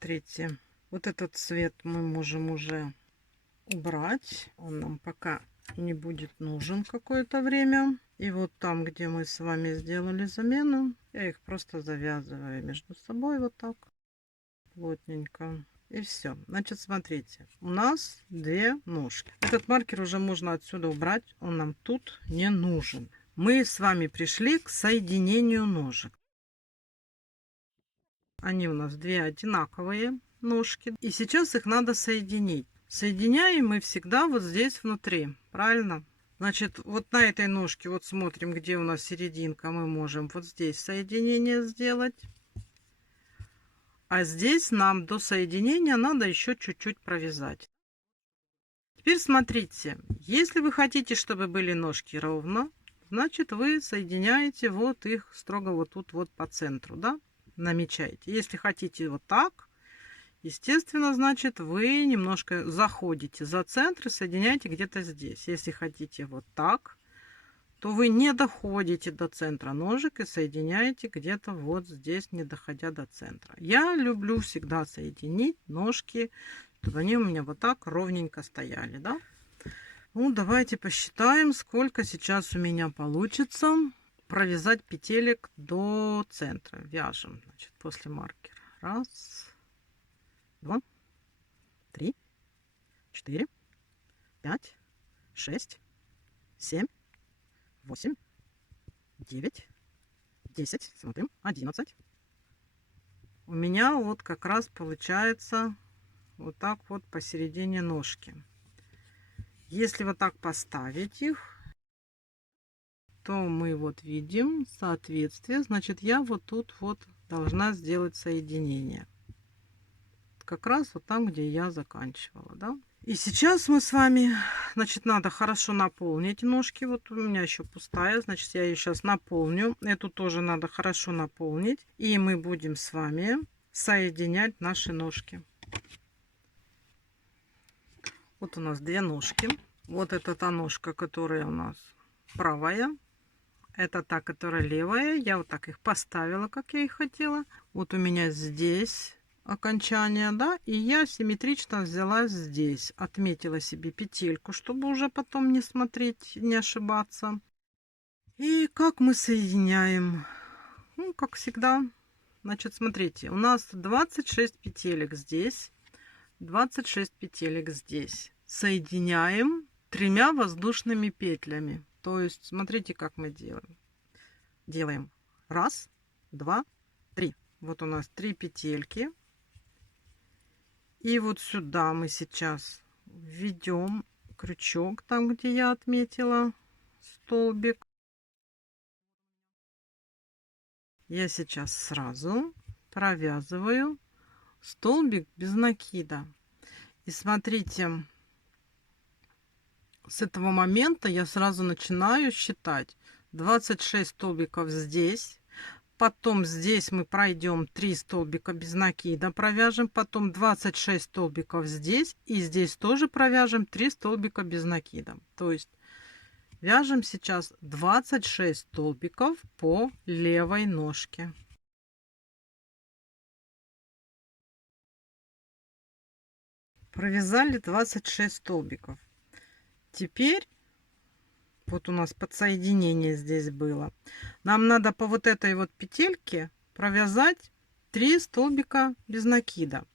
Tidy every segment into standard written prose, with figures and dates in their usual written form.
смотрите, вот этот цвет мы можем уже убрать. Он нам пока не будет нужен какое-то время. И вот там, где мы с вами сделали замену, я их просто завязываю между собой вот так плотненько. И все. Значит, смотрите, у нас две ножки. Этот маркер уже можно отсюда убрать, он нам тут не нужен. Мы с вами пришли к соединению ножек. Они у нас две одинаковые ножки. И сейчас их надо соединить. Соединяем мы всегда вот здесь внутри. Правильно? Значит, вот на этой ножке, вот смотрим, где у нас серединка. Мы можем вот здесь соединение сделать. А здесь нам до соединения надо еще чуть-чуть провязать. Теперь смотрите. Если вы хотите, чтобы были ножки ровно, значит, вы соединяете вот их строго вот тут вот по центру, да? Намечаете. Если хотите вот так, естественно, значит, вы немножко заходите за центр и соединяете где-то здесь. Если хотите вот так, то вы не доходите до центра ножек и соединяете где-то вот здесь, не доходя до центра. Я люблю всегда соединить ножки, чтобы они у меня вот так ровненько стояли, да? Ну, давайте посчитаем, сколько сейчас у меня получится провязать петелек до центра. Вяжем, значит, после маркера. Раз, два, три, четыре, пять, шесть, семь, 8, 9, 10, смотрим, 11. У меня вот как раз получается вот так вот посередине ножки. Если вот так поставить их, то мы вот видим соответствие. Значит, я вот тут вот должна сделать соединение. Как раз вот там, где я заканчивала, да? И сейчас мы с вами, значит, надо хорошо наполнить ножки. Вот у меня еще пустая, значит, я ее сейчас наполню. Эту тоже надо хорошо наполнить. И мы будем с вами соединять наши ножки. Вот у нас две ножки. Вот это та ножка, которая у нас правая. Это та, которая левая. Я вот так их поставила, как я их хотела. Вот у меня здесь окончание, да, и я симметрично взяла здесь, отметила себе петельку, чтобы уже потом не смотреть, не ошибаться. И как мы соединяем? Ну, как всегда, значит, смотрите, у нас 26 петелек здесь, 26 петелек здесь. Соединяем тремя воздушными петлями. То есть, смотрите, как мы делаем. Делаем раз, два, три. Вот у нас 3 петельки. И вот сюда мы сейчас введем крючок, там, где я отметила столбик. Я сейчас сразу провязываю столбик без накида. И смотрите, с этого момента я сразу начинаю считать 26 столбиков здесь. Потом здесь мы пройдем 3 столбика без накида, провяжем, потом 26 столбиков здесь, и здесь тоже провяжем 3 столбика без накида. То есть вяжем сейчас 26 столбиков по левой ножке. Провязали 26 столбиков. Теперь вот у нас подсоединение здесь было. Нам надо по вот этой вот петельке провязать 3 столбика без накида.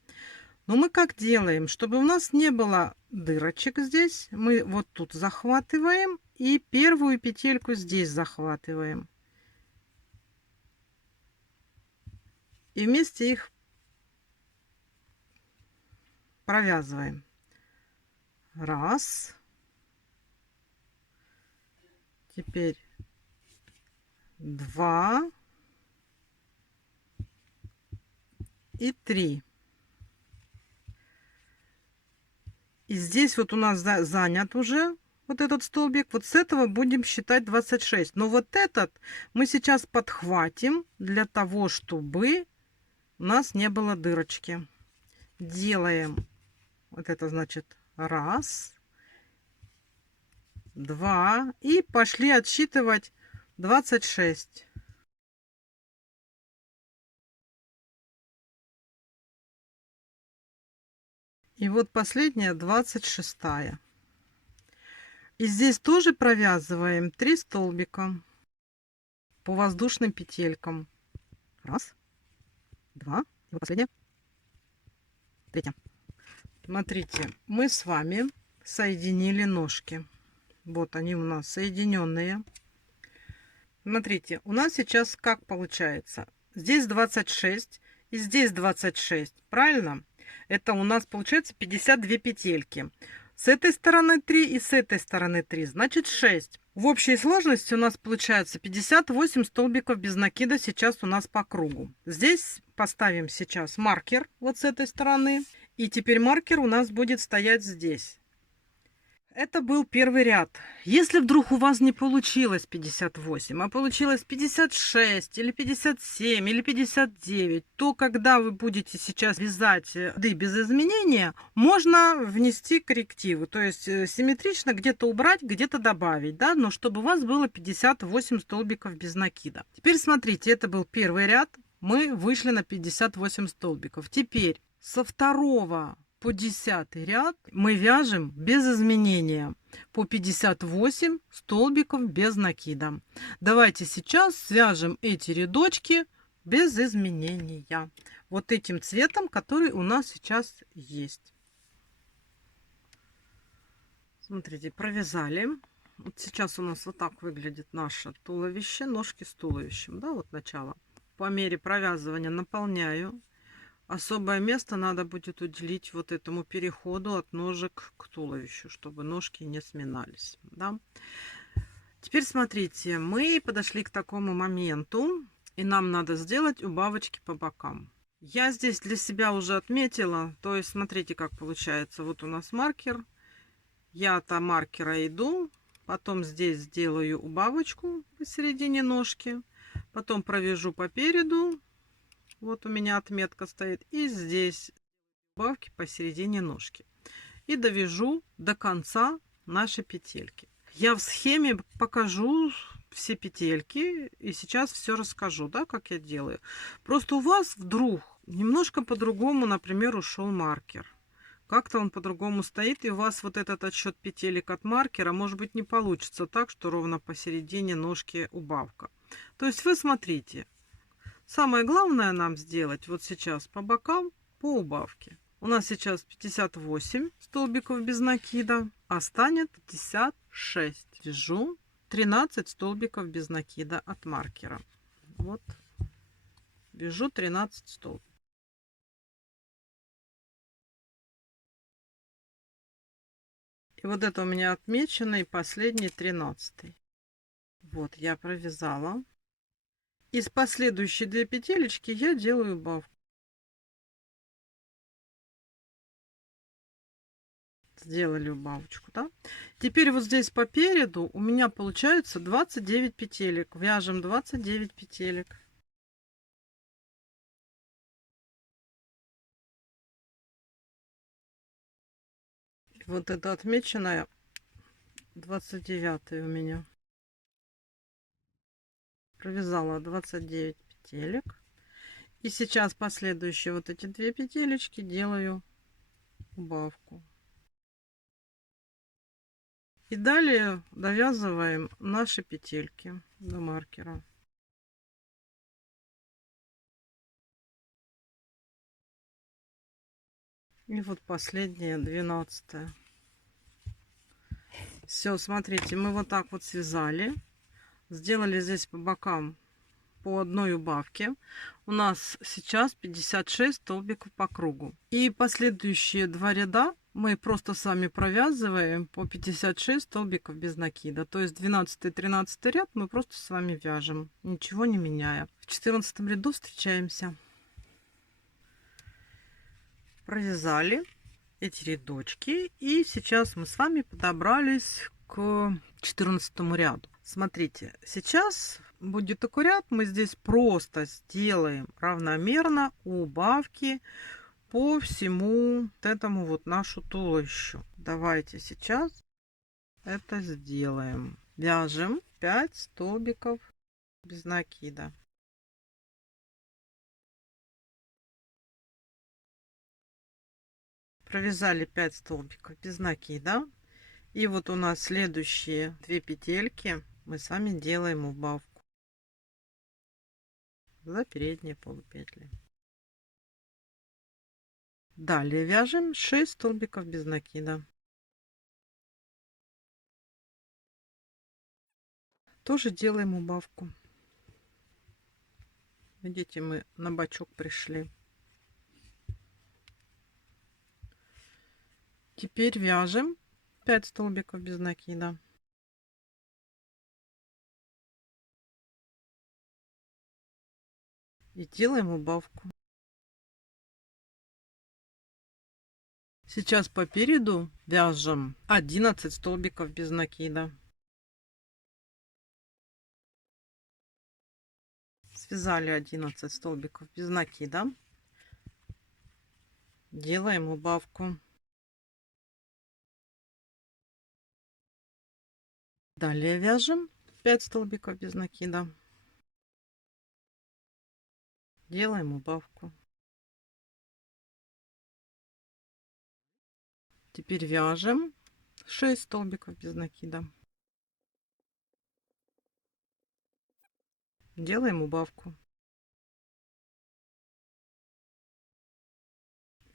Но мы как делаем, чтобы у нас не было дырочек здесь, мы вот тут захватываем и первую петельку здесь захватываем. И вместе их провязываем. Раз. Теперь 2 и 3. И здесь вот у нас занят уже вот этот столбик. Вот с этого будем считать 26. Но вот этот мы сейчас подхватим для того, чтобы у нас не было дырочки. Делаем вот это, значит, раз, два, и пошли отсчитывать 26. И вот последняя 26-я. И здесь тоже провязываем 3 столбика по воздушным петелькам. Раз, два, и вот последняя, третья. Смотрите, мы с вами соединили ножки. Вот они у нас соединенные. Смотрите, у нас сейчас как получается? Здесь 26 и здесь 26, правильно? Это у нас получается 52 петельки. С этой стороны 3 и с этой стороны 3, значит 6. В общей сложности у нас получается 58 столбиков без накида сейчас у нас по кругу. Здесь поставим сейчас маркер вот с этой стороны. И теперь маркер у нас будет стоять здесь. Это был первый ряд. Если вдруг у вас не получилось 58, а получилось 56 или 57 или 59, то когда вы будете сейчас вязать ряды без изменения, можно внести коррективы. То есть симметрично где-то убрать, где-то добавить, да, но чтобы у вас было 58 столбиков без накида. Теперь смотрите, это был первый ряд. Мы вышли на 58 столбиков. Теперь со второго по 10 ряд мы вяжем без изменения по 58 столбиков без накида. Давайте сейчас свяжем эти рядочки без изменения вот этим цветом, который у нас сейчас есть. Смотрите, провязали. Вот сейчас у нас вот так выглядит наше туловище, ножки с туловищем, да, вот начало. По мере провязывания наполняю. Особое место надо будет уделить вот этому переходу от ножек к туловищу, чтобы ножки не сминались. Да? Теперь смотрите, мы подошли к такому моменту, и нам надо сделать убавочки по бокам. Я здесь для себя уже отметила, то есть смотрите, как получается. Вот у нас маркер, я от маркера иду, потом здесь сделаю убавочку посередине ножки, потом провяжу по переду. Вот у меня отметка стоит. И здесь убавки посередине ножки. И довяжу до конца наши петельки. Я в схеме покажу все петельки. И сейчас все расскажу, да, как я делаю. Просто у вас вдруг немножко по-другому, например, ушел маркер. Как-то он по-другому стоит. И у вас вот этот отсчет петелек от маркера, может быть, не получится так, что ровно посередине ножки убавка. То есть вы смотрите. Самое главное нам сделать вот сейчас по бокам по убавке. У нас сейчас 58 столбиков без накида, а станет 56. Вяжу 13 столбиков без накида от маркера. Вот. Вяжу 13 столбиков. И вот это у меня отмечено, и последний 13. Вот я провязала. Из последующие 2 петелечки я делаю убавку. Сделали убавочку, да? Теперь вот здесь по переду у меня получается 29 петелек. Вяжем 29 петелек. Вот это отмеченное 29 у меня. Провязала 29 петелек. И сейчас последующие вот эти 2 петелечки делаю убавку. И далее довязываем наши петельки до маркера. И вот последняя, 12-я. Все, смотрите, мы вот так вот связали. Сделали здесь по бокам по одной убавке. У нас сейчас 56 столбиков по кругу. И последующие 2 ряда мы просто с вами провязываем по 56 столбиков без накида. То есть 12 и 13 ряд мы просто с вами вяжем, ничего не меняя. В 14 ряду встречаемся. Провязали эти рядочки, и сейчас мы с вами подобрались к 14 ряду. Смотрите, сейчас будет такой ряд, мы здесь просто сделаем равномерно убавки по всему вот этому вот нашу туловищу. Давайте сейчас это сделаем. Вяжем 5 столбиков без накида. Провязали 5 столбиков без накида. И вот у нас следующие 2 петельки мы с вами делаем убавку за передние полупетли. Далее вяжем 6 столбиков без накида. Тоже делаем убавку. Видите, мы на бочок пришли. Теперь вяжем 5 столбиков без накида. И делаем убавку. Сейчас по переду вяжем 11 столбиков без накида. Связали 11 столбиков без накида. Делаем убавку. Далее вяжем 5 столбиков без накида. Делаем убавку. Теперь вяжем 6 столбиков без накида. Делаем убавку.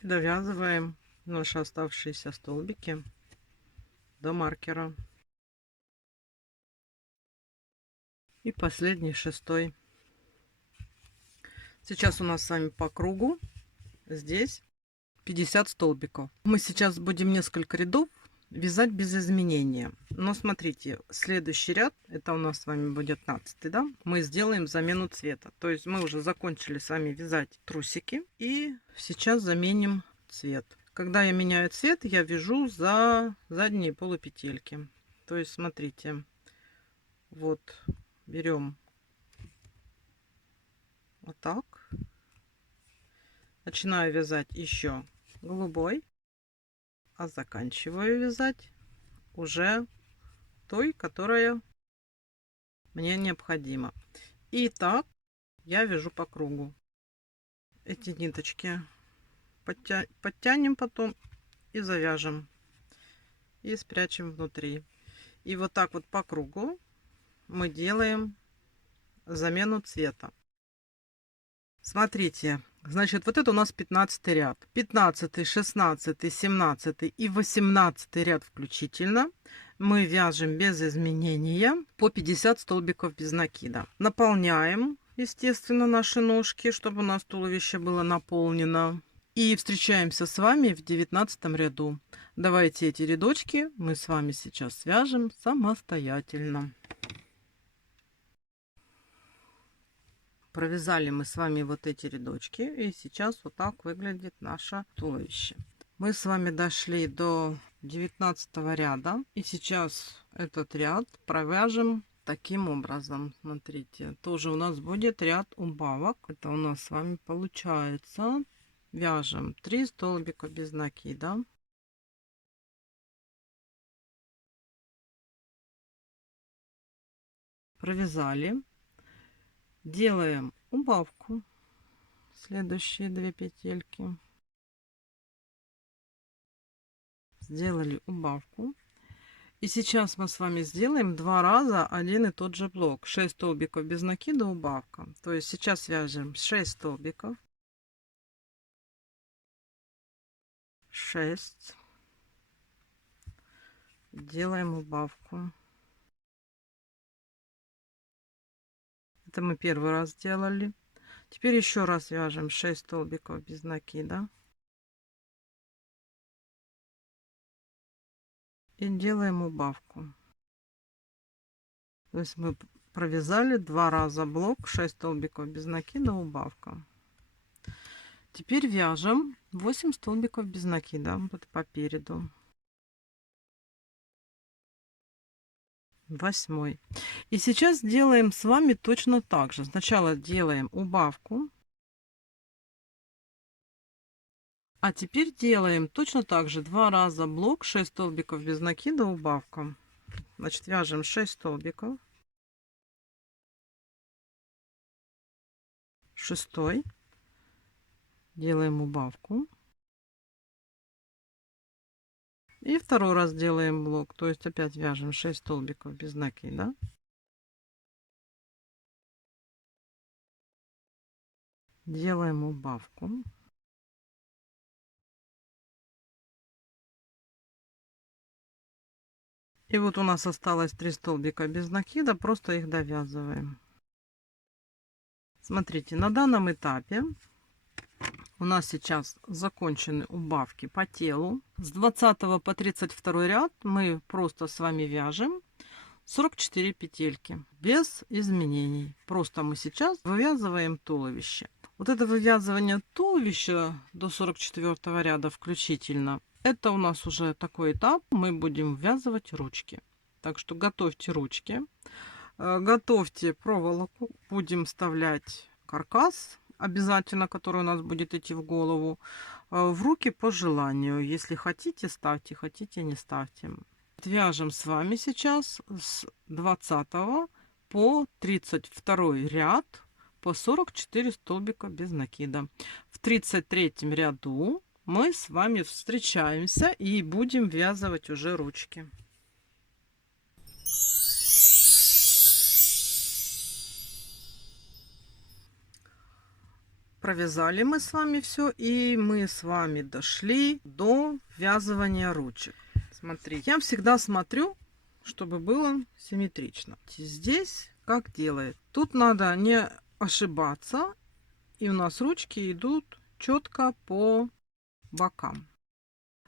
И довязываем наши оставшиеся столбики до маркера. И последний, 6. Сейчас у нас с вами по кругу здесь 50 столбиков. Мы сейчас будем несколько рядов вязать без изменения. Но смотрите, следующий ряд, это у нас с вами будет 15, да? Мы сделаем замену цвета. То есть мы уже закончили с вами вязать трусики. И сейчас заменим цвет. Когда я меняю цвет, я вяжу за задние полупетельки. То есть смотрите, вот берем вот так. Начинаю вязать еще голубой, а заканчиваю вязать уже той, которая мне необходима. И так я вяжу по кругу. Эти ниточки подтянем потом и завяжем. И спрячем внутри. И вот так вот по кругу мы делаем замену цвета. Смотрите, значит, вот это у нас 15 ряд. 15, 16, 17 и 18 ряд включительно мы вяжем без изменения по 50 столбиков без накида. Наполняем, естественно, наши ножки, чтобы у нас туловище было наполнено. И встречаемся с вами в 19 ряду. Давайте эти рядочки мы с вами сейчас свяжем самостоятельно. Провязали мы с вами вот эти рядочки, и сейчас вот так выглядит наше туловище. Мы с вами дошли до 19 ряда, и сейчас этот ряд провяжем таким образом. Смотрите, тоже у нас будет ряд убавок. Это у нас с вами получается. Вяжем 3 столбика без накида. Провязали. Делаем убавку. Следующие 2 петельки. Сделали убавку. И сейчас мы с вами сделаем 2 раза один и тот же блок. 6 столбиков без накида, убавка. То есть сейчас вяжем 6 столбиков. 6. Делаем убавку. Это мы первый раз сделали. Теперь еще раз вяжем 6 столбиков без накида. И делаем убавку. То есть мы провязали 2 раза блок, 6 столбиков без накида, убавка. Теперь вяжем 8 столбиков без накида, вот по переду. 8. И сейчас делаем с вами точно так же. Сначала делаем убавку. А теперь делаем точно так же 2 раза блок, 6 столбиков без накида, убавка. Значит, вяжем 6 столбиков. 6. Делаем убавку. И второй раз делаем блок, то есть опять вяжем 6 столбиков без накида. Делаем убавку. И вот у нас осталось 3 столбика без накида, просто их довязываем. Смотрите, на данном этапе у нас сейчас закончены убавки по телу. С 20 по 32 ряд мы просто с вами вяжем 44 петельки без изменений. Просто мы сейчас вывязываем туловище. Вот это вывязывание туловища до 44 ряда включительно, это у нас уже такой этап. Мы будем ввязывать ручки. Так что готовьте ручки. Готовьте проволоку. Будем вставлять каркас обязательно, который у нас будет идти в голову. В руки по желанию. Если хотите, ставьте, хотите, не ставьте. Вяжем с вами сейчас с 20 по 32 ряд по 44 столбика без накида. В 33 ряду мы с вами встречаемся и будем ввязывать уже ручки. Провязали мы с вами все, и мы с вами дошли до ввязывания ручек. Смотрите, я всегда смотрю, чтобы было симметрично. Здесь как делает? Тут надо не ошибаться, и у нас ручки идут четко по бокам.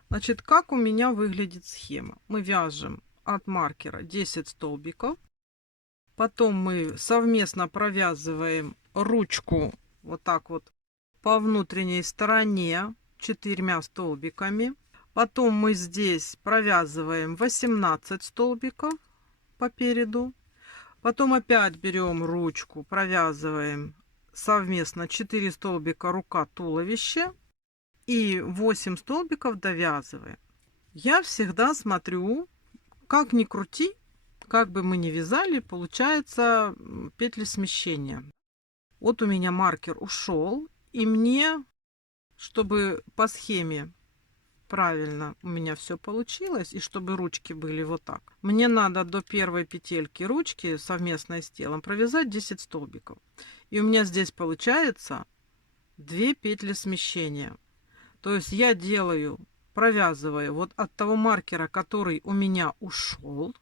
Значит, как у меня выглядит схема? Мы вяжем от маркера 10 столбиков, потом мы совместно провязываем ручку вот так вот по внутренней стороне 4 столбиками. Потом мы здесь провязываем 18 столбиков по переду. Потом опять берем ручку, провязываем совместно 4 столбика рука, туловище и 8 столбиков довязываем. Я всегда смотрю, как ни крути, как бы мы ни вязали, получается петли смещения. Вот у меня маркер ушел, и мне, чтобы по схеме правильно у меня все получилось, и чтобы ручки были вот так, мне надо до первой петельки ручки совместно с телом провязать 10 столбиков. И у меня здесь получается 2 петли смещения. То есть я делаю, провязываю вот от того маркера, который у меня ушел,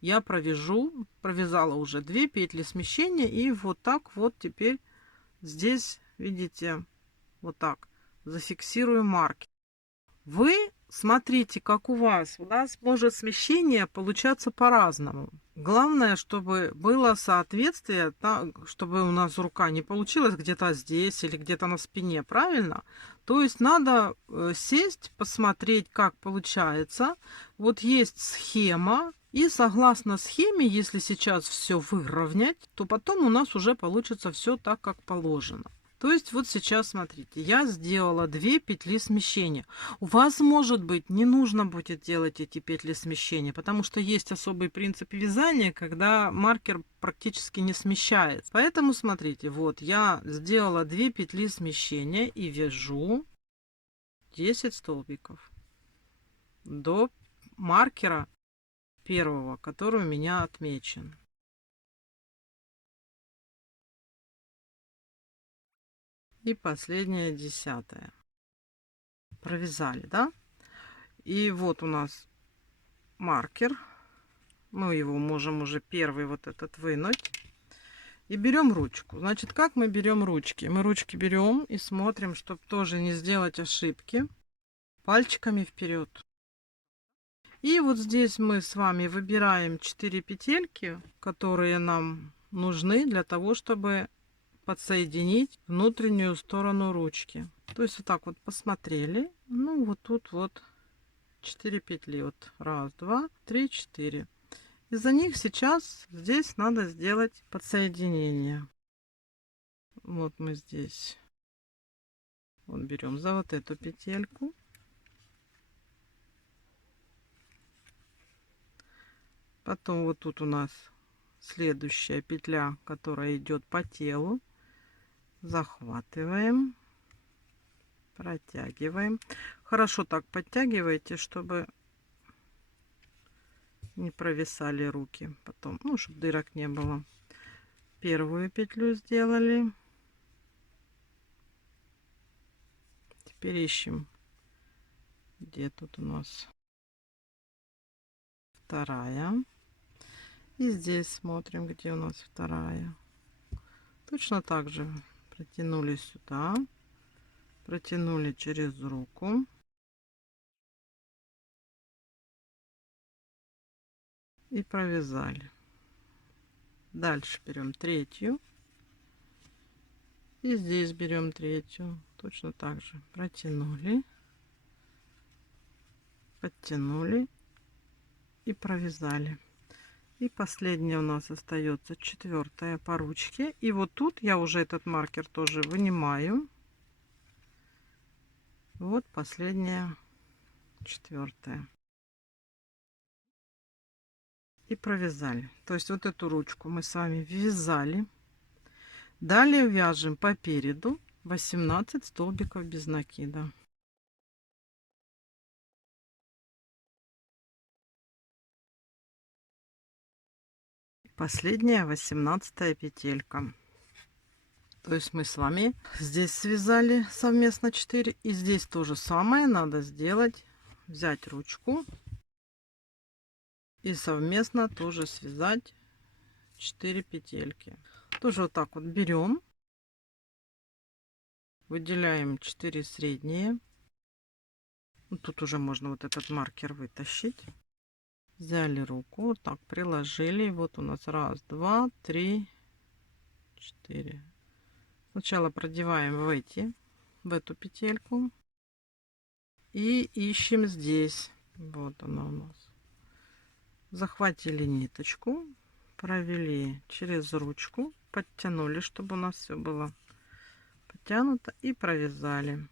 я провязала уже 2 петли смещения, и вот так вот теперь здесь, видите, вот так зафиксирую маркер. Вы смотрите, как у вас. У нас может смещение получаться по-разному. Главное, чтобы было соответствие, чтобы у нас рука не получилась где-то здесь или где-то на спине, правильно? То есть надо сесть, посмотреть, как получается. Вот есть схема, и согласно схеме, если сейчас все выровнять, то потом у нас уже получится все так, как положено. То есть вот сейчас смотрите, я сделала 2 петли смещения. У вас, может быть, не нужно будет делать эти петли смещения, потому что есть особый принцип вязания, когда маркер практически не смещается. Поэтому смотрите, вот я сделала 2 петли смещения и вяжу 10 столбиков до маркера первого, который у меня отмечен. И последняя 10-я. Провязали, да? И вот у нас маркер. Мы его можем уже первый вот этот вынуть. И берем ручку. Значит, как мы берем ручки? Мы ручки берем и смотрим, чтобы тоже не сделать ошибки. Пальчиками вперед. И вот здесь мы с вами выбираем 4 петельки, которые нам нужны для того, чтобы подсоединить внутреннюю сторону ручки. То есть вот так вот посмотрели. Ну вот тут вот 4 петли. Вот раз, два, три, 4. Из-за них сейчас здесь надо сделать подсоединение. Вот мы здесь вот берем за вот эту петельку. Потом вот тут у нас следующая петля, которая идет по телу. Захватываем, протягиваем. Хорошо так подтягивайте, чтобы не провисали руки потом, ну, чтобы дырок не было. Первую петлю сделали. Теперь ищем, где тут у нас вторая. И здесь смотрим, где у нас вторая. Точно так же протянули сюда, протянули через руку. И провязали. Дальше берем третью. И здесь берем третью. Точно так же протянули, подтянули и провязали. И последняя у нас остается четвертая по ручке. И вот тут я уже этот маркер тоже вынимаю. Вот последняя, четвертая. И провязали. То есть вот эту ручку мы с вами вязали. Далее вяжем по переду 18 столбиков без накида. Последняя 18-я петелька. То есть мы с вами здесь связали совместно 4, и здесь то же самое надо сделать, взять ручку и совместно тоже связать 4 петельки. Тоже вот так вот берем, выделяем 4 средние. Тут уже можно вот этот маркер вытащить. Взяли руку, вот так приложили. Вот у нас раз, два, три, 4. Сначала продеваем в эту петельку и ищем здесь. Вот она у нас. Захватили ниточку, провели через ручку, подтянули, чтобы у нас все было подтянуто, и провязали.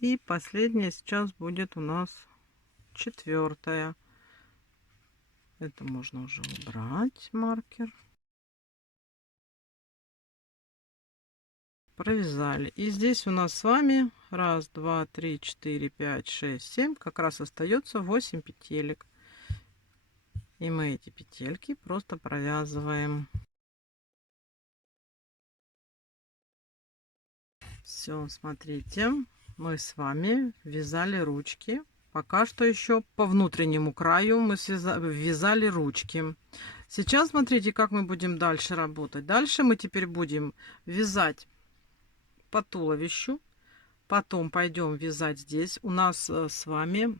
И последняя сейчас будет у нас четвертая. Это можно уже убрать маркер. Провязали. И здесь у нас с вами раз, два, три, 4, 5, 6, 7. Как раз остается 8 петелек. И мы эти петельки просто провязываем. Все, смотрите, мы с вами вязали ручки. Пока что еще по внутреннему краю мы вязали ручки. Сейчас смотрите, как мы будем дальше работать. Дальше мы теперь будем вязать по туловищу. Потом пойдем вязать здесь. У нас с вами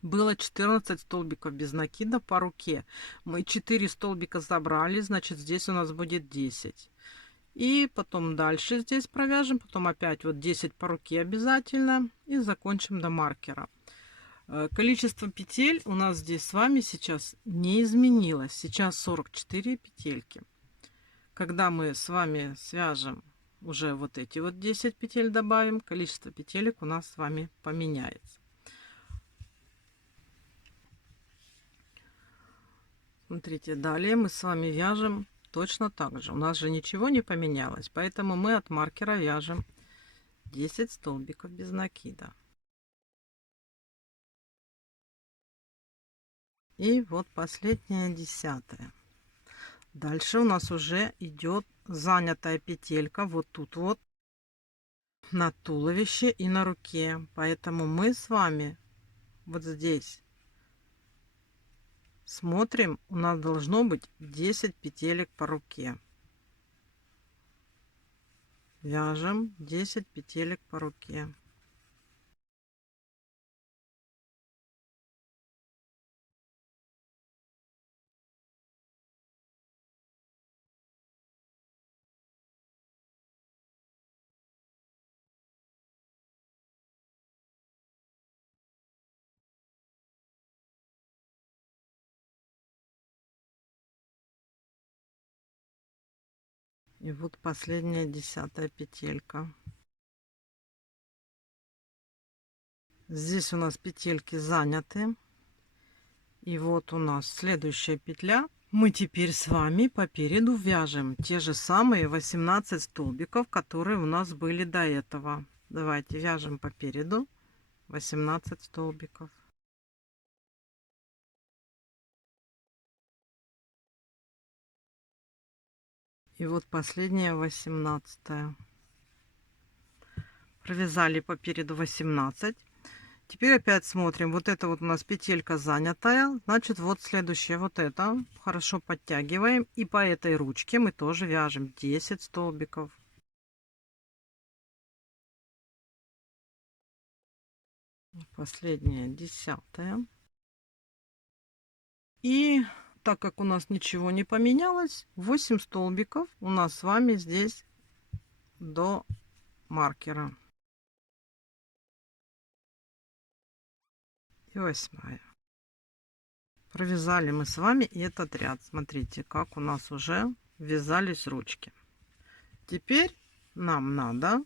было 14 столбиков без накида по руке. Мы 4 столбика забрали, значит здесь у нас будет 10. И потом дальше здесь провяжем, потом опять вот 10 по руке обязательно, и закончим до маркера. Количество петель у нас здесь с вами сейчас не изменилось. Сейчас 44 петельки. Когда мы с вами свяжем уже вот эти вот 10 петель, добавим, количество петелек у нас с вами поменяется. Смотрите, далее мы с вами вяжем точно так же. У нас же ничего не поменялось, поэтому мы от маркера вяжем 10 столбиков без накида. И вот последняя, 10-я. Дальше у нас уже идет занятая петелька вот тут вот на туловище и на руке. Поэтому мы с вами вот здесь смотрим, у нас должно быть 10 петелек по руке. Вяжем 10 петелек по руке. И вот последняя, 10-я петелька. Здесь у нас петельки заняты. И вот у нас следующая петля. Мы теперь с вами по переду вяжем те же самые 18 столбиков, которые у нас были до этого. Давайте вяжем по переду 18 столбиков. И вот последняя 18. Провязали по переду 18. Теперь опять смотрим. Вот это вот у нас петелька занятая. Значит, вот следующее вот это. Хорошо подтягиваем. И по этой ручке мы тоже вяжем 10 столбиков. Последняя 10. И так как у нас ничего не поменялось, 8 столбиков у нас с вами здесь до маркера. И 8. Провязали мы с вами этот ряд. Смотрите, как у нас уже ввязались ручки. Теперь нам надо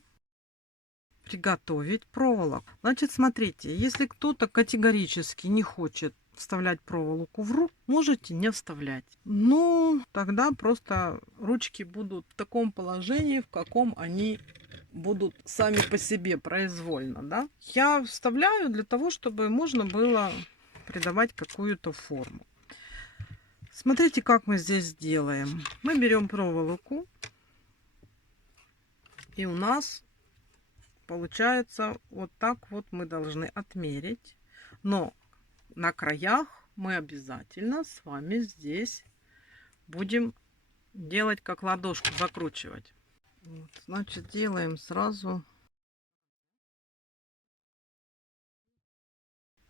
приготовить проволоку. Значит, смотрите, если кто-то категорически не хочет вставлять проволоку в руку, можете не вставлять. Ну, тогда просто ручки будут в таком положении, в каком они будут сами по себе произвольно, да. Я вставляю для того, чтобы можно было придавать какую-то форму. Смотрите, как мы здесь делаем. Мы берем проволоку, и у нас получается вот так вот мы должны отмерить. Но на краях мы обязательно с вами здесь будем делать, как ладошку закручивать. Вот, значит, делаем сразу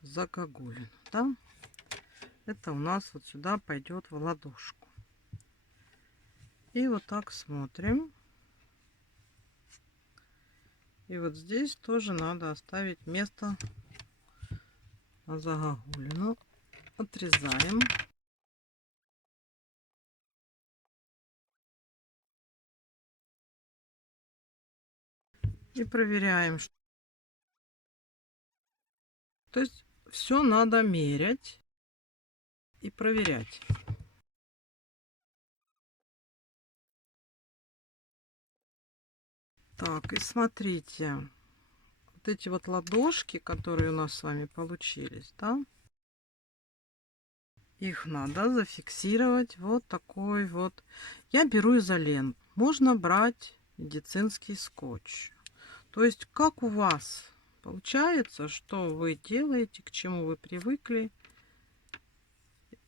загогулину, да? Это у нас вот сюда пойдет в ладошку. И вот так смотрим. И вот здесь тоже надо оставить место на загогулину. Отрезаем. И проверяем. То есть все надо мерять и проверять. Так, и смотрите. Вот эти вот ладошки, которые у нас с вами получились, да? Их надо зафиксировать вот такой вот. Я беру изолент. Можно брать медицинский скотч. То есть, как у вас получается, что вы делаете, к чему вы привыкли.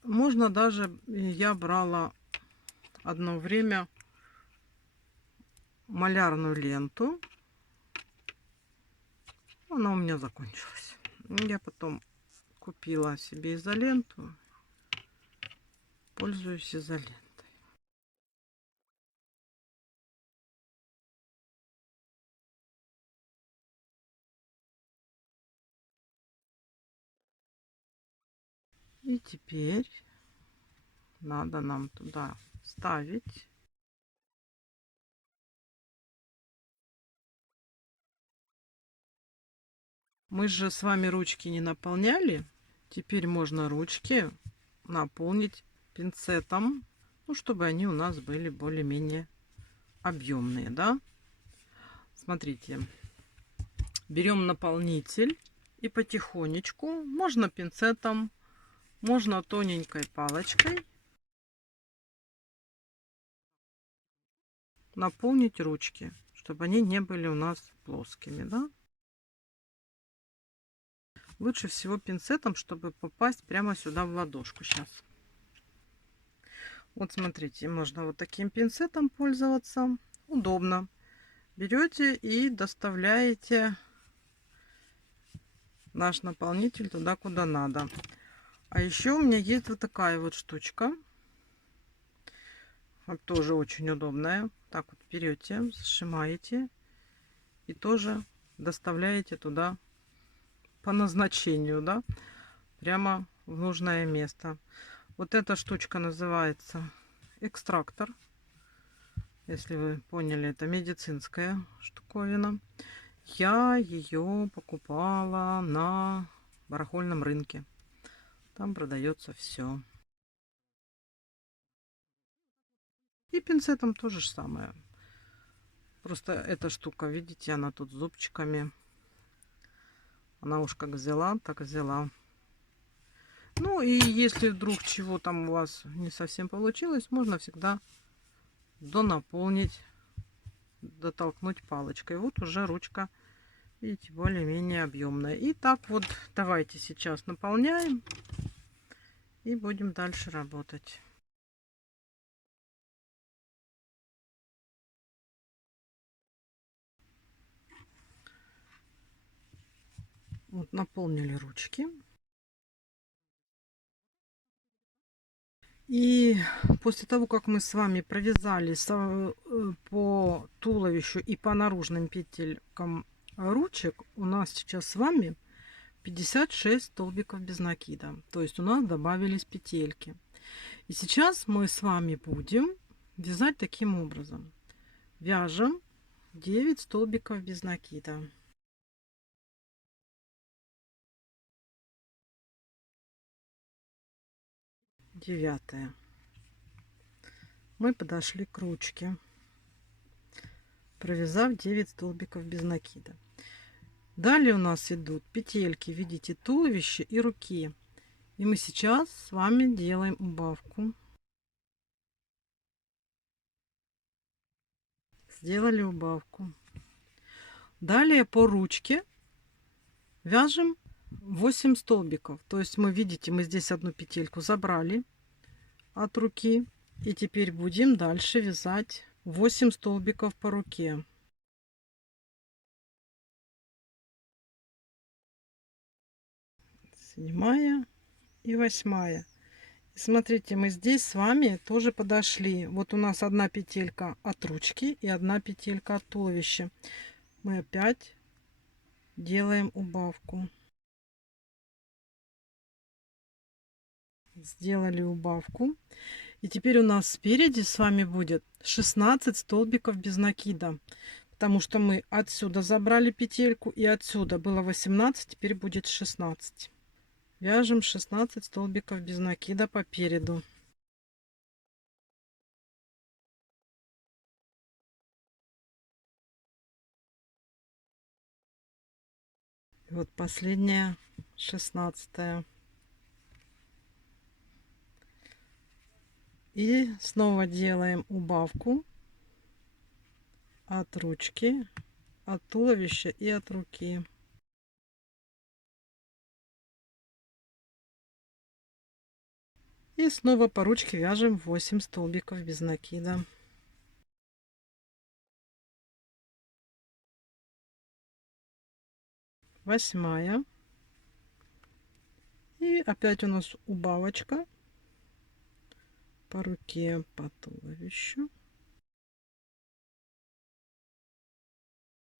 Можно даже, я брала одно время малярную ленту. Она у меня закончилась. Я потом купила себе изоленту. Пользуюсь изолентой. И теперь надо нам туда ставить. Мы же с вами ручки не наполняли. Теперь можно ручки наполнить пинцетом, ну, чтобы они у нас были более-менее объемные, да? Смотрите, берем наполнитель и потихонечку, можно пинцетом, можно тоненькой палочкой наполнить ручки, чтобы они не были у нас плоскими, да? Лучше всего пинцетом, чтобы попасть прямо сюда в ладошку. Сейчас. Вот смотрите, можно вот таким пинцетом пользоваться. Удобно. Берете и доставляете наш наполнитель туда, куда надо. А еще у меня есть вот такая вот штучка. Тоже очень удобная. Так вот берете, сшимаете и тоже доставляете туда по назначению, да, прямо в нужное место. Вот эта штучка называется экстрактор. Если вы поняли, это медицинская штуковина. Я ее покупала на барахольном рынке. Там продается все. И пинцетом то же самое. Просто эта штука, видите, она тут с зубчиками. Она уж как взяла, так взяла. Ну и если вдруг чего там у вас не совсем получилось, можно всегда донаполнить, дотолкнуть палочкой. Вот уже ручка, видите, более-менее объемная. И так вот давайте сейчас наполняем и будем дальше работать. Вот наполнили ручки. И после того, как мы с вами провязали по туловищу и по наружным петелькам ручек, у нас сейчас с вами 56 столбиков без накида. То есть у нас добавились петельки. И сейчас мы с вами будем вязать таким образом. Вяжем 9 столбиков без накида. Девятое. Мы подошли к ручке, провязав 9 столбиков без накида. Далее у нас идут петельки, видите, туловища и руки. И мы сейчас с вами делаем убавку. Сделали убавку. Далее по ручке вяжем 8 столбиков. То есть мы, видите, мы здесь одну петельку забрали от руки. И теперь будем дальше вязать 8 столбиков по руке. Седьмая и восьмая. И смотрите, мы здесь с вами тоже подошли. Вот у нас одна петелька от ручки и одна петелька от туловища. Мы опять делаем убавку. Сделали убавку. И теперь у нас спереди с вами будет 16 столбиков без накида. Потому что мы отсюда забрали петельку и отсюда было 18, теперь будет 16. Вяжем 16 столбиков без накида по переду. Вот последняя, 16. И снова делаем убавку от ручки, от туловища и от руки. И снова по ручке вяжем 8 столбиков без накида. Восьмая. И опять у нас убавочка по руке, по туловищу.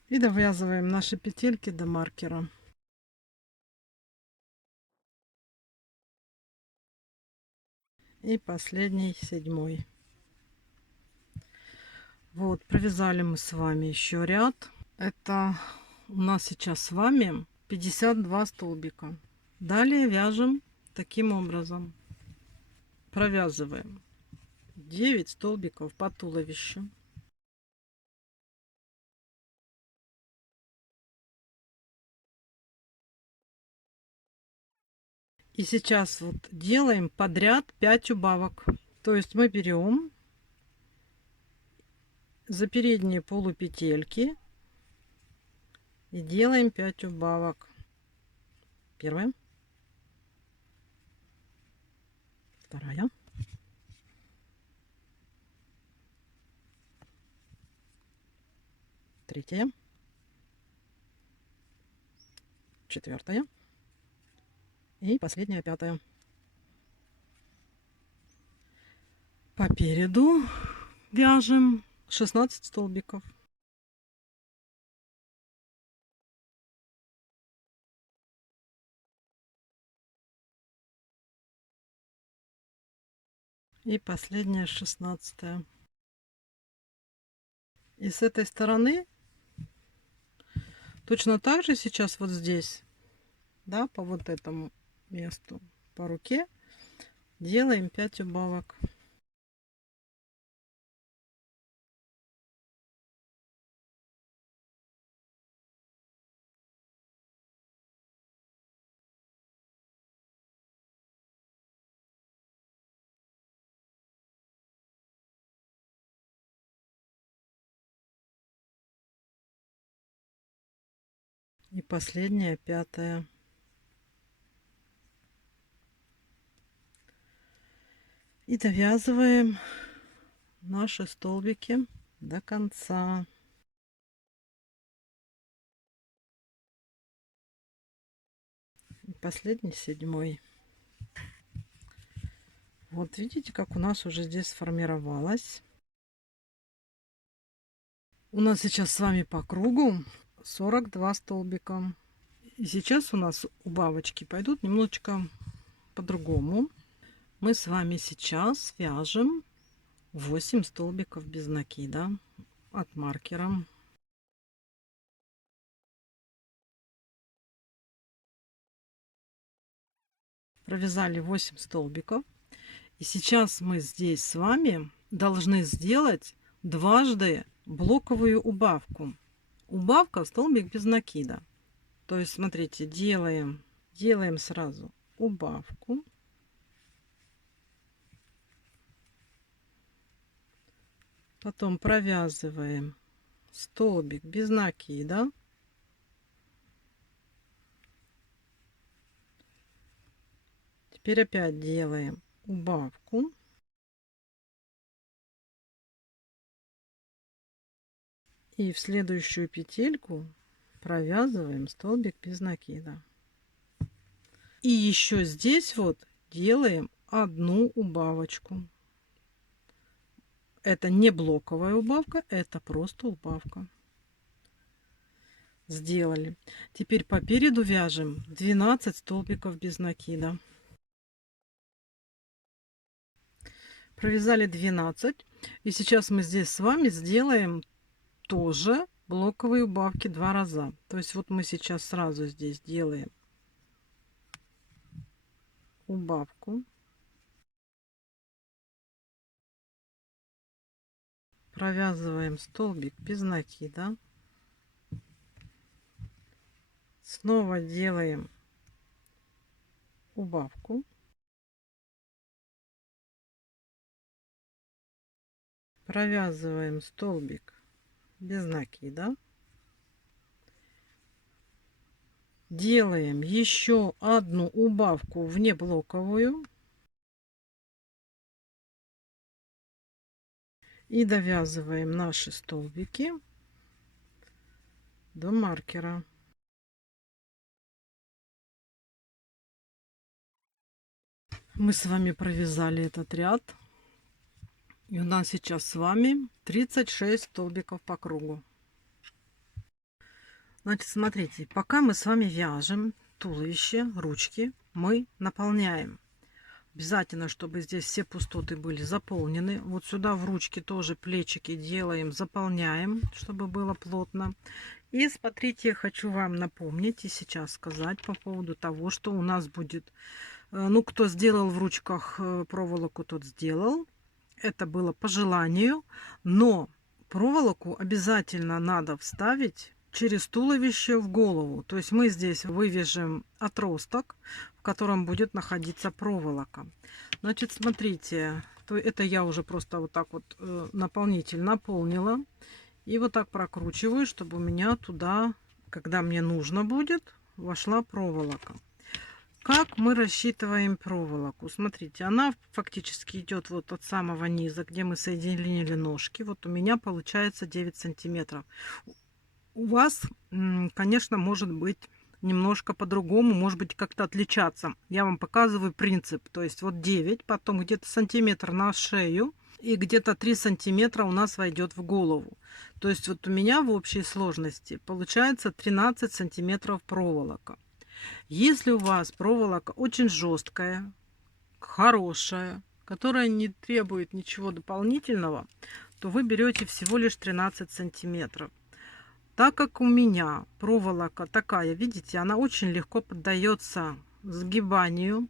И довязываем наши петельки до маркера. И последний, седьмой. Вот, провязали мы с вами еще ряд. Это у нас сейчас с вами 52 столбика. Далее вяжем таким образом. Провязываем 9 столбиков по туловищу. И сейчас вот делаем подряд 5 убавок. То есть мы берем за передние полупетельки и делаем 5 убавок. Первая, вторая, третья, четвертая и последняя, пятая. По переду вяжем 16 столбиков. И последняя, 16. И с этой стороны точно так же сейчас вот здесь, да, по вот этому месту, по руке делаем 5 убавок. И последняя, пятая. И довязываем наши столбики до конца. И последний, седьмой. Вот видите, как у нас уже здесь сформировалось. У нас сейчас с вами по кругу 42 столбика. И сейчас у нас убавочки пойдут немножечко по-другому. Мы с вами сейчас вяжем 8 столбиков без накида от маркера. Провязали 8 столбиков. И сейчас мы здесь с вами должны сделать дважды блоковую убавку. Убавка в столбик без накида. То есть, смотрите, делаем сразу убавку. Потом провязываем столбик без накида. Теперь опять делаем убавку. И в следующую петельку провязываем столбик без накида. И еще здесь вот делаем одну убавочку. Это не блоковая убавка, это просто убавка. Сделали. Теперь по переду вяжем 12 столбиков без накида. Провязали 12. И сейчас мы здесь с вами сделаем тоже блоковые убавки 2 раза. То есть вот мы сейчас сразу здесь делаем убавку. Провязываем столбик без накида. Снова делаем убавку. Провязываем столбик без накида. Делаем еще одну убавку внеблоковую. И довязываем наши столбики до маркера. Мы с вами провязали этот ряд. И у нас сейчас с вами 36 столбиков по кругу. Значит, смотрите, пока мы с вами вяжем туловище, ручки, мы наполняем. Обязательно, чтобы здесь все пустоты были заполнены. Вот сюда в ручки тоже плечики делаем, заполняем, чтобы было плотно. И смотрите, я хочу вам напомнить и сейчас сказать по поводу того, что у нас будет. Ну, кто сделал в ручках проволоку, тот сделал. Это было по желанию, но проволоку обязательно надо вставить через туловище в голову. То есть мы здесь вывяжем отросток, в котором будет находиться проволока. Значит, смотрите, то это я уже просто вот так вот наполнитель наполнила. И вот так прокручиваю, чтобы у меня туда, когда мне нужно будет, вошла проволока. Как мы рассчитываем проволоку? Смотрите, она фактически идет вот от самого низа, где мы соединили ножки. Вот у меня получается 9 сантиметров. У вас, конечно, может быть немножко по-другому, может быть как-то отличаться. Я вам показываю принцип. То есть вот 9, потом где-то сантиметр на шею и где-то 3 сантиметра у нас войдет в голову. То есть вот у меня в общей сложности получается 13 сантиметров проволока. Если у вас проволока очень жесткая, хорошая, которая не требует ничего дополнительного, то вы берете всего лишь 13 сантиметров. Так как у меня проволока такая, видите, она очень легко поддается сгибанию,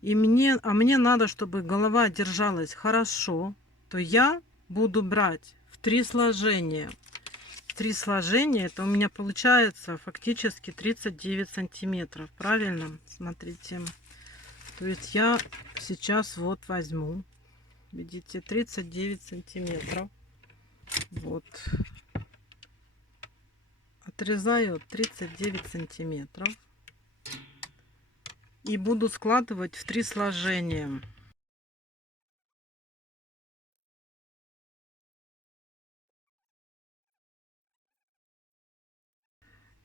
и мне надо, чтобы голова держалась хорошо, то я буду брать в 3 сложения. 3 сложения, это у меня получается фактически 39 сантиметров. Правильно? Смотрите. То есть я сейчас вот возьму. Видите, 39 сантиметров. Вот. отрезаю 39 сантиметров и буду складывать в 3 сложения.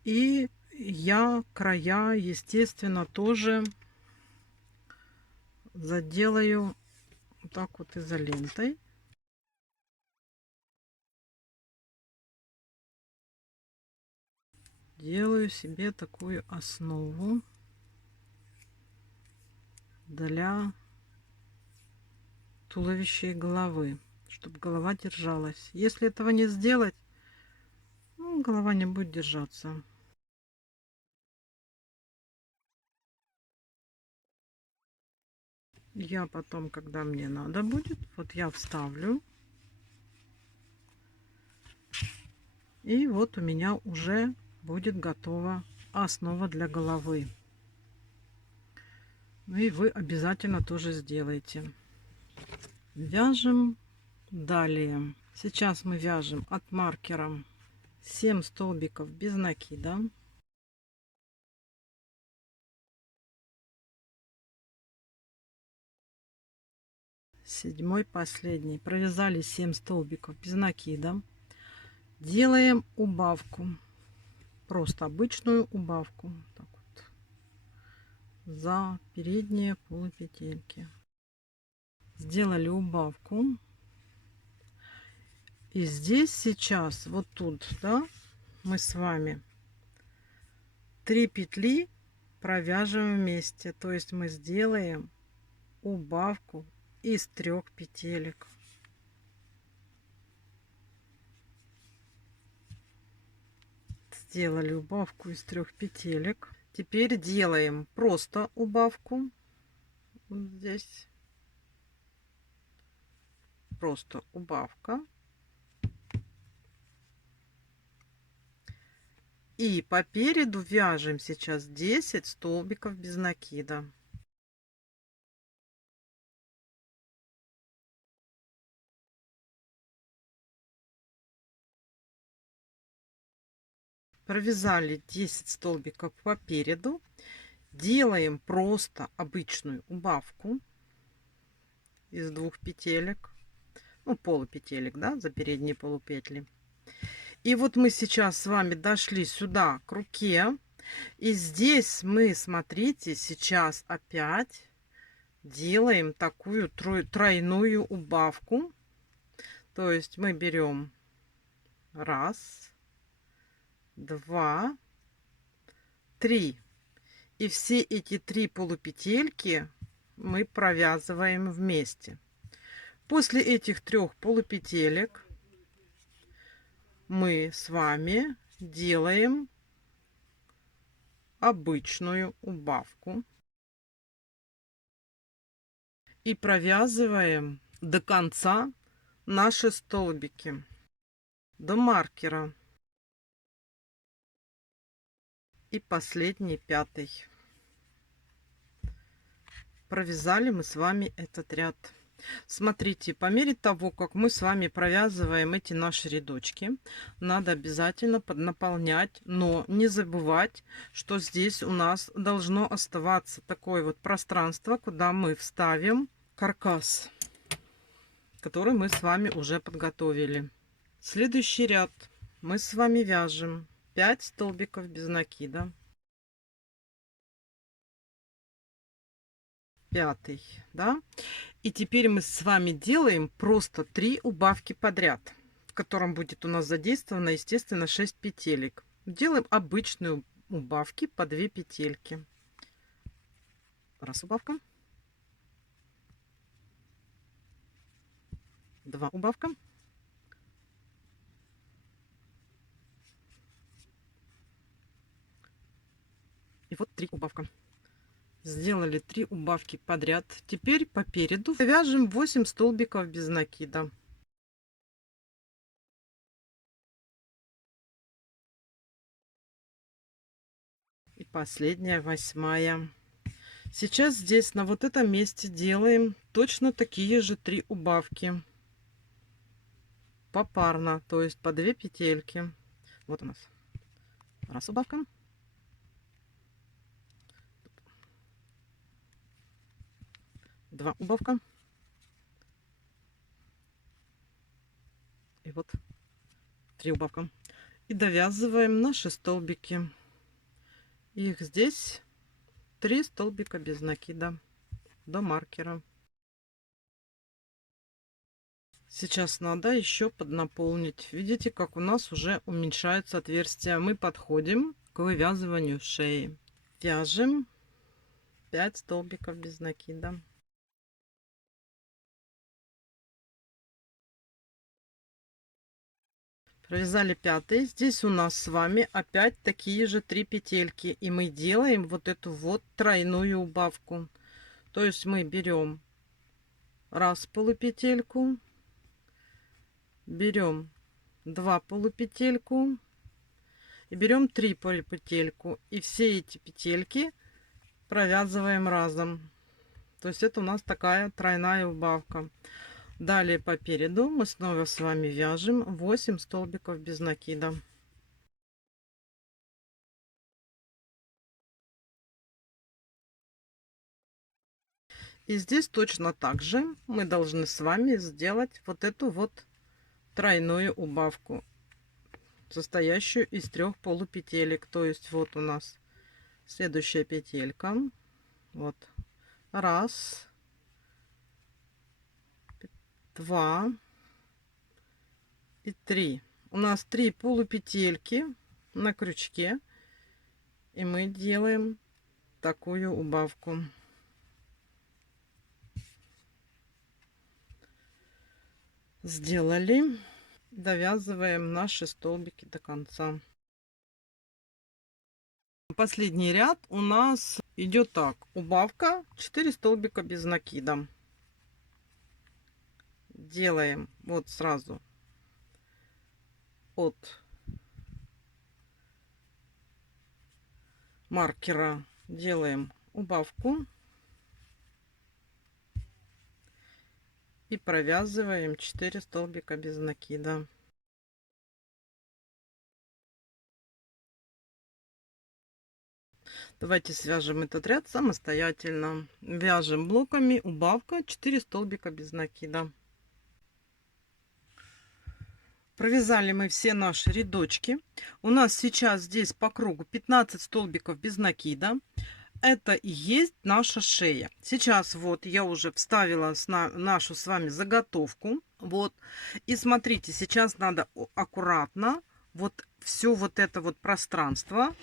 И я края, естественно, тоже заделаю вот так вот изолентой. Делаю себе такую основу для туловища и головы, чтобы голова держалась. Если этого не сделать, ну, голова не будет держаться. Я потом, когда мне надо будет, вот я вставлю. И вот у меня уже будет готова основа для головы. Ну и вы обязательно тоже сделайте. Вяжем далее. Сейчас мы вяжем от маркера 7 столбиков без накида. Седьмой, последний. Провязали 7 столбиков без накида. Делаем убавку. Просто обычную убавку. Так вот. За передние полупетельки. Сделали убавку. И здесь сейчас, вот тут, да, мы с вами 3 петли провяжем вместе. То есть мы сделаем убавку из 3 петелек. Сделали убавку из 3 петелек. Теперь делаем просто убавку. Вот здесь просто убавка. И по переду вяжем сейчас 10 столбиков без накида. Провязали 10 столбиков по переду. Делаем просто обычную убавку из 2 петелек, ну, полупетелек, да, за передние полупетли. И вот мы сейчас с вами дошли сюда к руке, и здесь мы, смотрите, сейчас опять делаем такую тройную убавку. То есть мы берем раз, два, три. И все эти 3 полупетельки мы провязываем вместе. После этих 3 полупетелек мы с вами делаем обычную убавку и провязываем до конца наши столбики, до маркера. И последний, 5. Провязали мы с вами этот ряд. Смотрите, по мере того, как мы с вами провязываем эти наши рядочки, надо обязательно поднаполнять, но не забывать, что здесь у нас должно оставаться такое вот пространство, куда мы вставим каркас, который мы с вами уже подготовили. Следующий ряд мы с вами вяжем 5 столбиков без накида. 5, да? И теперь мы с вами делаем просто 3 убавки подряд, в котором будет у нас задействовано, естественно, 6 петелек. Делаем обычные убавки по 2 петельки. Раз убавка. 2 убавка. И вот 3 убавка. Сделали 3 убавки подряд. Теперь по переду вяжем 8 столбиков без накида. И последняя, 8. Сейчас здесь на вот этом месте делаем точно такие же 3 убавки попарно, то есть по 2 петельки. Вот у нас Раз убавка. Два убавка. И вот 3 убавка. И довязываем наши столбики. Их здесь 3 столбика без накида до маркера. Сейчас надо еще поднаполнить. Видите, как у нас уже уменьшается отверстие. Мы подходим к вывязыванию шеи. Вяжем 5 столбиков без накида. Провязали 5. Здесь у нас с вами опять такие же 3 петельки. И мы делаем вот эту вот тройную убавку. То есть мы берем раз полупетельку, берем 2 полупетельку и берем 3 полупетельку. И все эти петельки провязываем разом. То есть это у нас такая тройная убавка. Далее по переду мы снова с вами вяжем 8 столбиков без накида. И здесь точно так же мы должны с вами сделать вот эту вот тройную убавку, состоящую из 3 полупетелек. То есть вот у нас следующая петелька. Вот. Раз, два и 3. У нас 3 полупетельки на крючке. И мы делаем такую убавку. Сделали. Довязываем наши столбики до конца. Последний ряд у нас идет так. Убавка 4 столбика без накида. Делаем вот сразу от маркера делаем убавку и провязываем 4 столбика без накида. Давайте свяжем этот ряд самостоятельно. Вяжем блоками убавка 4 столбика без накида. Провязали мы все наши рядочки. У нас сейчас здесь по кругу 15 столбиков без накида. Это и есть наша шея. Сейчас вот я уже вставила нашу с вами заготовку. Вот. И смотрите, сейчас надо аккуратно вот все вот это вот пространство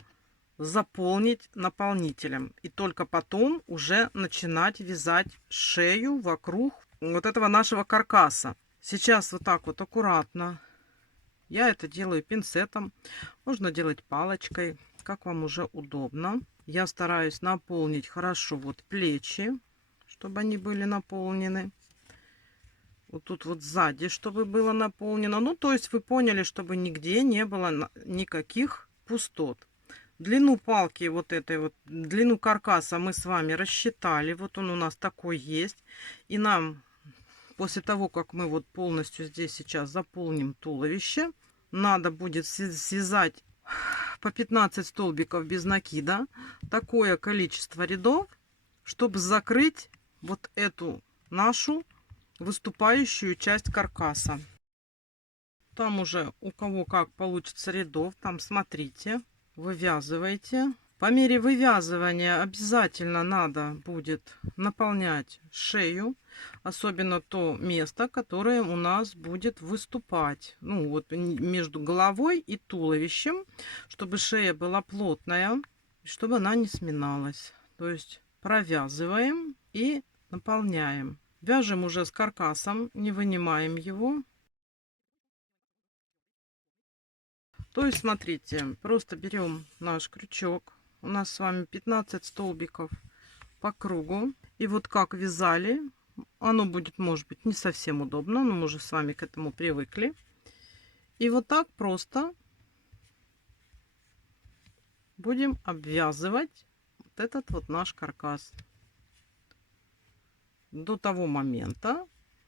заполнить наполнителем. И только потом уже начинать вязать шею вокруг вот этого нашего каркаса. Сейчас вот так вот аккуратно. Я это делаю пинцетом. Можно делать палочкой, как вам уже удобно. Я стараюсь наполнить хорошо вот плечи, чтобы они были наполнены. Вот тут вот сзади, чтобы было наполнено. Ну, то есть вы поняли, чтобы нигде не было никаких пустот. Длину палки вот этой вот, длину каркаса мы с вами рассчитали. Вот он у нас такой есть. И нам, после того, как мы вот полностью здесь сейчас заполним туловище, надо будет связать по 15 столбиков без накида. Такое количество рядов, чтобы закрыть вот эту нашу выступающую часть каркаса. Там уже у кого как получится рядов, там смотрите, вывязывайте. По мере вывязывания обязательно надо будет наполнять шею, особенно то место, которое у нас будет выступать. Ну вот между головой и туловищем, чтобы шея была плотная, чтобы она не сминалась. То есть провязываем и наполняем. Вяжем уже с каркасом, не вынимаем его. То есть смотрите, просто берем наш крючок. У нас с вами 15 столбиков по кругу. И вот как вязали, оно будет, может быть, не совсем удобно, но мы уже с вами к этому привыкли. И вот так просто будем обвязывать вот этот вот наш каркас до того момента,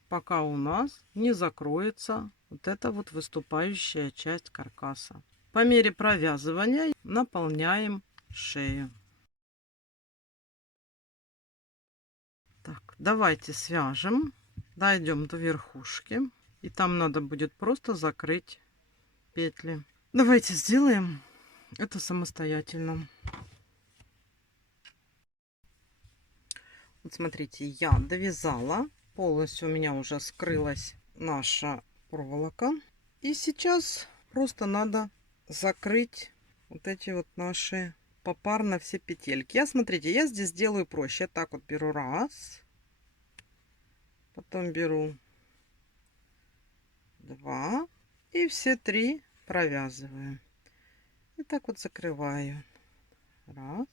пока у нас не закроется вот эта вот выступающая часть каркаса. По мере провязывания наполняем шею. Так, давайте свяжем, дойдем до верхушки, и там надо будет просто закрыть петли. Давайте сделаем это самостоятельно. Вот смотрите, я довязала, полностью у меня уже скрылась наша проволока, и сейчас просто надо закрыть вот эти вот наши попарно все петельки. Смотрите, я здесь делаю проще. Я так вот беру раз, потом беру два и все три провязываю. И так вот закрываю. Раз.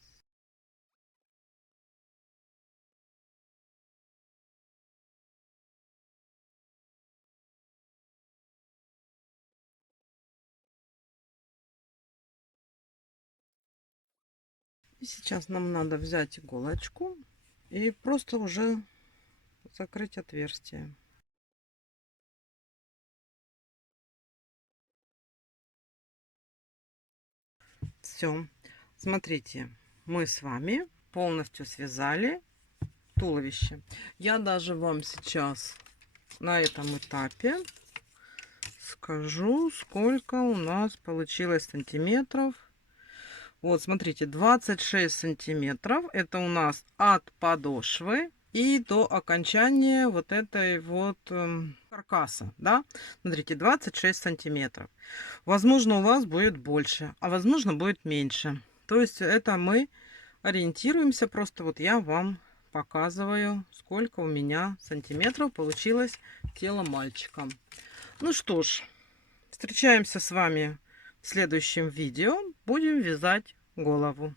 И сейчас нам надо взять иголочку и просто уже закрыть отверстие. Все. Смотрите, мы с вами полностью связали туловище. Я даже вам сейчас на этом этапе скажу, сколько у нас получилось сантиметров. Вот, смотрите, 26 сантиметров. Это у нас от подошвы и до окончания вот этой вот каркаса, да. Смотрите, 26 сантиметров. Возможно, у вас будет больше, а возможно, будет меньше. То есть это мы ориентируемся. Просто вот я вам показываю, сколько у меня сантиметров получилось тело мальчика. Ну что ж, встречаемся с вами в следующем видео. Будем вязать голову.